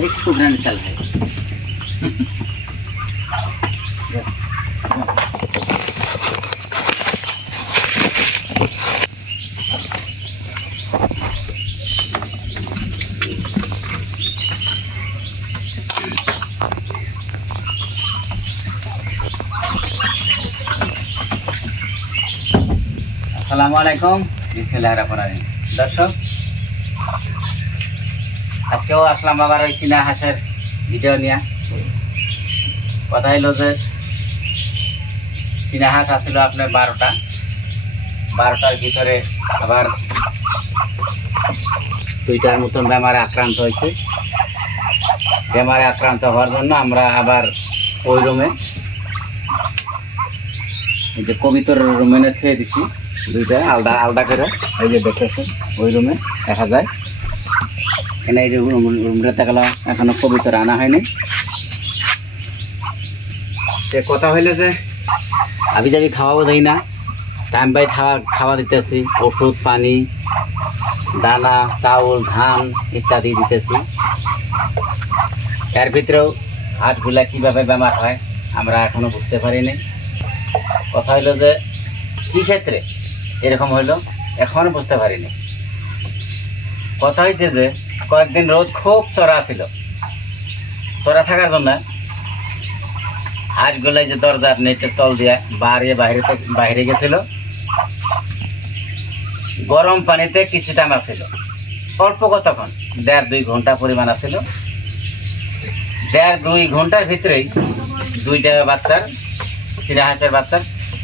খালি শুকরানি চাল খাই। আসসালামু আলাইকুম, বিসমিল্লাহির রহমানির রহিম। দর্শক, আজকেও আসলাম আবার ওই চীনা হাঁসের ভিডিও নিয়ে। কথা হইল যে চীনা হাঁস আসছিল আপনার 12টার ভিতরে আবার 2টার মতন বেমারে আক্রান্ত হয়েছে। বেমারে আক্রান্ত হওয়ার জন্য আমরা আবার ওই রুমে, এই যে কবিতর রুমে খেয়ে দিছি, 2টা আলাদা আলাদা করে। এই যে দেখতেছে ওই রুমে দেখা যায়। এখানে এই রুমটাতে গেল এখনো কবিতর আনা হয়নি। সে কথা হইলে যে আবি যাবি খাওয়াবো দেই না, টাইম বাই খাওয়া দিতেছি, ওষুধ পানি দানা চাউল ধান ইত্যাদি দিতেছি। এর ভিতরেও হাঁসগুলা কীভাবে বেমার হয় আমরা এখনো বুঝতে পারিনি। কথা হইলো যে কী ক্ষেত্রে এরকম হইলো এখনও বুঝতে পারিনি। কথা হয়েছে যে কয়েকদিন রোদ খুব চড়া ছিল, চড়া থাকার জন্য হাঁসগুলাই যে দরজার নেটের তল দিয়ে বাইরে গেছিল। গরম পানিতে কিছু টানা ছিল, অল্প কতক্ষণ 1.5-2 ঘন্টা পরিমাণ আছিল। 1.5-2 ঘন্টার ভিতরেই 2টা বাচ্চার চীনা হাঁসের বাচ্চার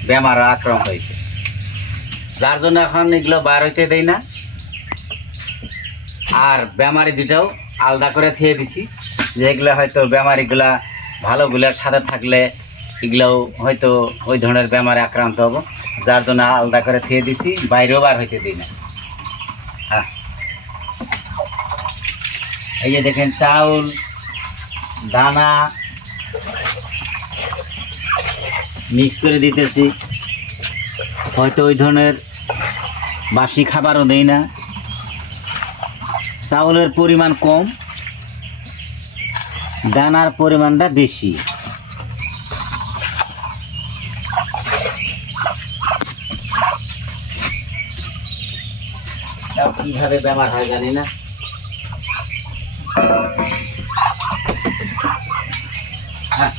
বেমার আক্রমণ হয়েছে, যার জন্য এখন এগুলো বার হইতে দেই না। আর বেমারি দুটাও আলাদা করে থিয়ে দিছি, যে এগুলো হয়তো বেমারিগুলা ভালোগুলার সাথে থাকলে এগুলোও হয়তো ওই ধরনের বেমারে আক্রান্ত হবো, যার জন্য আলাদা করে থিয়ে দিছি, বাইরেও বার হইতে দিই না। হ্যাঁ, এই যে দেখেন চাউল দানা মিক্স করে দিতেছি। হয়তো ওই ধরনের বাসি খাবারও দেই না। চাউলের পরিমাণ কম, দানার পরিমাণটা বেশি। কিভাবে বেমার হয় জানি না। হ্যাঁ,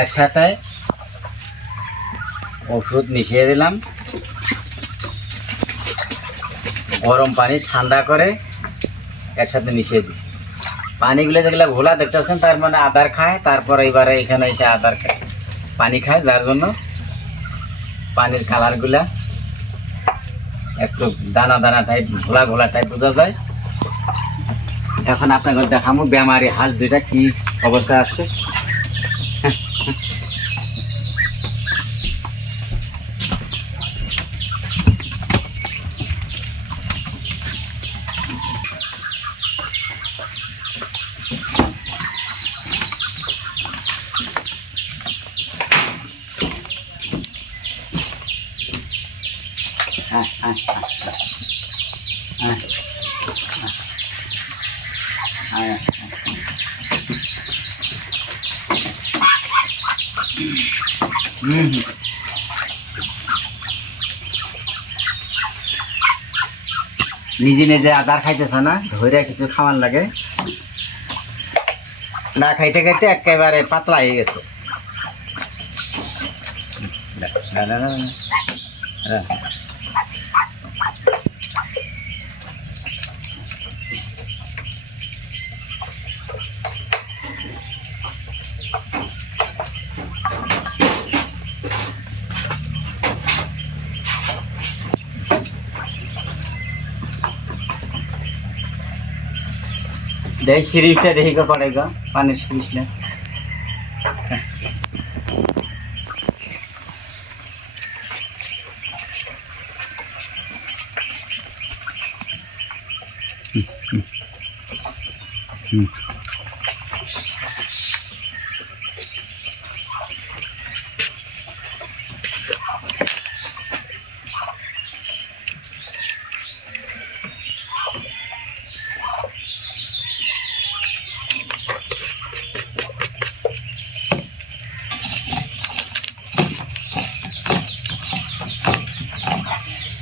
এর সাথে ওষুধ মিশিয়ে দিলাম, গরম পানি ঠান্ডা করে এর সাথে মিশিয়ে দিছি। পানিগুলো যেগুলো ঘোলা দেখতেছেন তার মানে আদার খায়, তারপরে এবারে এখানে এসে আদার খায় পানি খায়, যার জন্য পানির কালারগুলা একটু দানা দানা টাইপ ঘোলা ঘোলা টাইপ বোঝা যায়। এখন আপনাকে দেখাবো বেমারি হাঁস 2টা কি অবস্থা আসছে। নিজে নিজে আদার খাইতেছ না, ধরে কিছু খাওয়ার লাগে। না খাইতে খাইতে একেবারে পাতলা হয়ে গেছে। না না না না, না। দেখি সিরিজটা দেখি গো পড়ে গো, পানির সিরিজটা।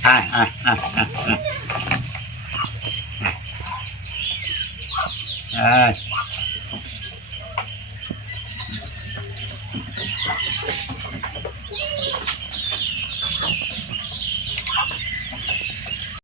হ্যাঁ হ্যাঁ হ্যাঁ হ্যাঁ হ্যাঁ।